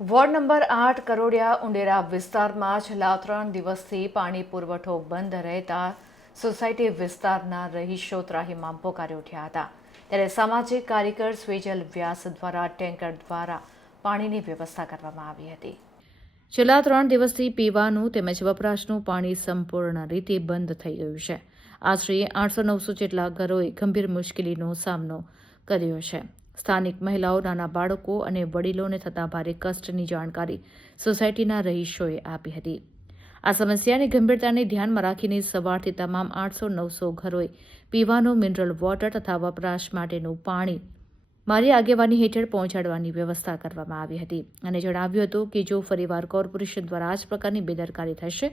Ward number આઠ કરોડિયા ઉંડેરા વિસ્તારમાં છેલ્લા ત્રણ દિવસથી પાણી પુરવઠો બંધ રહેતા સોસાયટી વિસ્તારના રહીશો ત્રાહિમામ પોકારી ઉઠ્યા હતા. ત્યારે સામાજિક કાર્યકર સ્વેજલ વ્યાસ દ્વારા ટેન્કર દ્વારા પાણીની વ્યવસ્થા કરવામાં આવી હતી. છેલ્લા ત્રણ દિવસથી પીવાનું તેમજ વપરાશનું પાણી સંપૂર્ણ રીતે બંધ થઈ ગયું છે. આશરે આઠસો નવસો જેટલા ઘરોએ ગંભીર મુશ્કેલીનો સામનો કર્યો છે. સ્થાનિક મહિલાઓ, નાના બાળકો અને વડીલોને થતા ભારે કષ્ટની જાણકારી સોસાયટીના રહીશોએ આપી હતી. આ સમસ્યાની ગંભીરતાને ધ્યાનમાં રાખીને સવારથી તમામ આઠસો નવસો ઘરોએ પીવાનું મિનરલ વોટર તથા વપરાશ માટેનું પાણી મારી આગેવાની હેઠળ પહોંચાડવાની વ્યવસ્થા કરવામાં આવી હતી અને જણાવ્યું હતું કે જો ફરીવાર કોર્પોરેશન દ્વારા આ જ પ્રકારની બેદરકારી થશે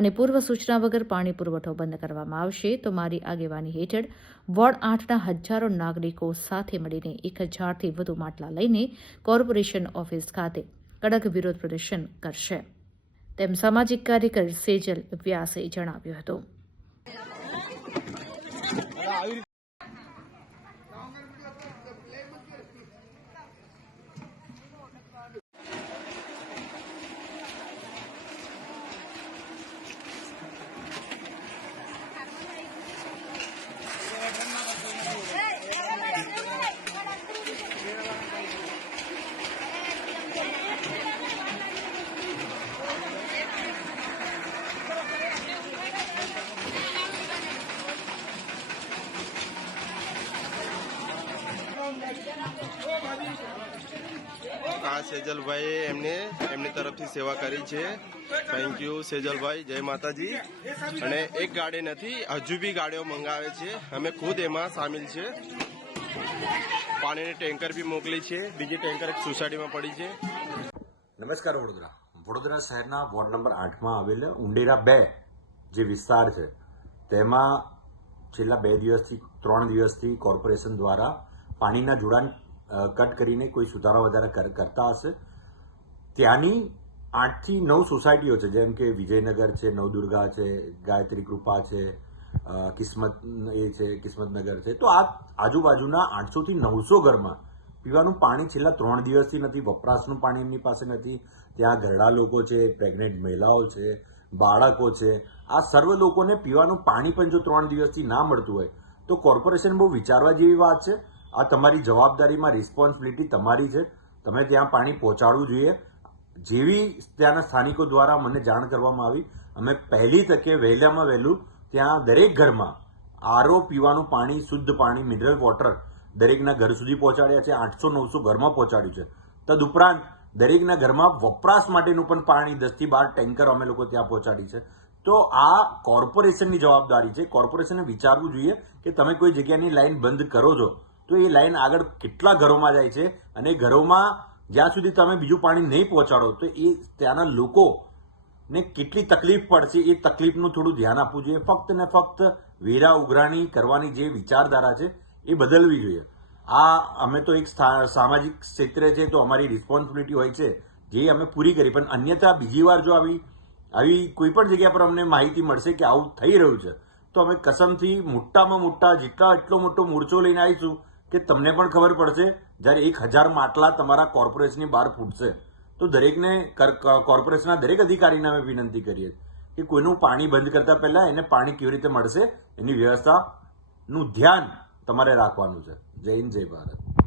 અને પૂર્વ સૂચના વગર પાણી પુરવઠો બંધ કરવામાં આવશે, તો મારી આગેવાની હેઠળ વોર્ડ આઠના હજારો નાગરિકો સાથે મળીને એક હજારથી વધુ માટલા લઈને કોર્પોરેશન ઓફિસ ખાતે કડક વિરોધ પ્રદર્શન કરશે. તેમ સામાજિક કાર્યકર સેજલ વ્યાસે જણાવ્યું હતું. આ સેજલભાઈ એમને, એમની તરફથી સેવા કરી છે. Thank you Sejalbhai. જય માતાજી. અને એક ગાડી નથી, હજુ બી ગાડીઓ મંગાવે છે. અમે ખુદ એમાં સામેલ છે. પાણીની ટેન્કર બી મોકલી છે. બીજી ટેન્કર એક સોસાયટીમાં પડી છે. નમસ્કાર વડોદરા. વડોદરા શહેરના વોર્ડ નંબર આઠમાં આવેલ ઉંડેરા બે જે વિસ્તાર છે, તેમાં છેલ્લા બે દિવસથી, ત્રણ દિવસથી કોર્પોરેશન દ્વારા પાણીના જોડાણ કટ કરીને કોઈ સુધારા વધારા કર- કરતા હશે. ત્યાંની આઠથી નવ સોસાયટીઓ છે, જેમ કે વિજયનગર છે, નવદુર્ગા છે, ગાયત્રી કૃપા છે કિસ્મત એ છે, કિસ્મતનગર છે. તો આ આજુબાજુના આઠસોથી નવસો ઘરમાં પીવાનું પાણી છેલ્લા ત્રણ દિવસથી નથી, વપરાશનું પાણી એમની પાસે નથી. ત્યાં ઘરડા લોકો છે, પ્રેગ્નેન્ટ મહિલાઓ છે, બાળકો છે. આ સર્વ લોકોને પીવાનું પાણી પણ જો ત્રણ દિવસથી ના મળતું હોય, તો કોર્પોરેશન બહુ વિચારવા જેવી વાત છે. આ તમારી જવાબદારીમાં રિસ્પોન્સિબિલિટી તમારી છે. તમે ત્યાં પાણી પહોંચાડવું જોઈએ. જેવી ત્યાંના સ્થાનિકો દ્વારા મને જાણ કરવામાં આવી, અમે પહેલી તકે વહેલામાં વહેલું ત્યાં દરેક ઘરમાં આરો પીવાનું પાણી, શુદ્ધ પાણી મિનરલ વોટર દરેકના ઘર સુધી પહોંચાડ્યા છે. આઠસો, નવસો ઘરમાં પહોંચાડ્યું છે. તદુપરાંત દરેકના ઘરમાં વપરાશ માટેનું પણ પાણી દસથી બાર ટેન્કર અમે લોકો ત્યાં પહોંચાડી છે. તો આ કોર્પોરેશનની જવાબદારી છે. કોર્પોરેશને વિચારવું જોઈએ કે તમે કોઈ જગ્યાની લાઈન બંધ કરો છો. તો એ લાઈન આગળ કેટલા ઘરોમાં જાય છે અને ઘરોમાં જ્યાં સુધી તમે બીજું પાણી નહીં પહોંચાડો, તો એ ત્યાંના લોકો ને કેટલી તકલીફ પડશે એ તકલીફનું થોડું ધ્યાન આપવું જોઈએ. ફક્ત ને ફક્ત વેરા ઉઘરાણી કરવાની જે વિચારધારા છે એ બદલવી જોઈએ. આ અમે તો એક સામાજિક ક્ષેત્રે છે તો અમારી રિસ્પોન્સિબિલિટી હોય છે જે અમે પૂરી કરી. પણ અન્યથા બીજી વાર જો આવી આવી કોઈ પણ જગ્યા પર અમને માહિતી મળશે કે આવું થઈ રહ્યું છે, તો અમે કસમથી મોટામાં મોટા જેટલા એટલો મોટો મોરચો લઈને આવીશું કે તમને પણ ખબર પડશે, જ્યારે એક હજાર માટલા તમારા કોર્પોરેશનની બહાર ફૂટશે, તો દરેકને કોર્પોરેશનના દરેક અધિકારીને અમે વિનંતી કરીએ કે કોઈનું પાણી બંધ કરતા પહેલા એને પાણી કેવી રીતે મળશે, એની વ્યવસ્થાનું ધ્યાન તમારે રાખવાનું છે. જય હિન્દ, જય ભારત.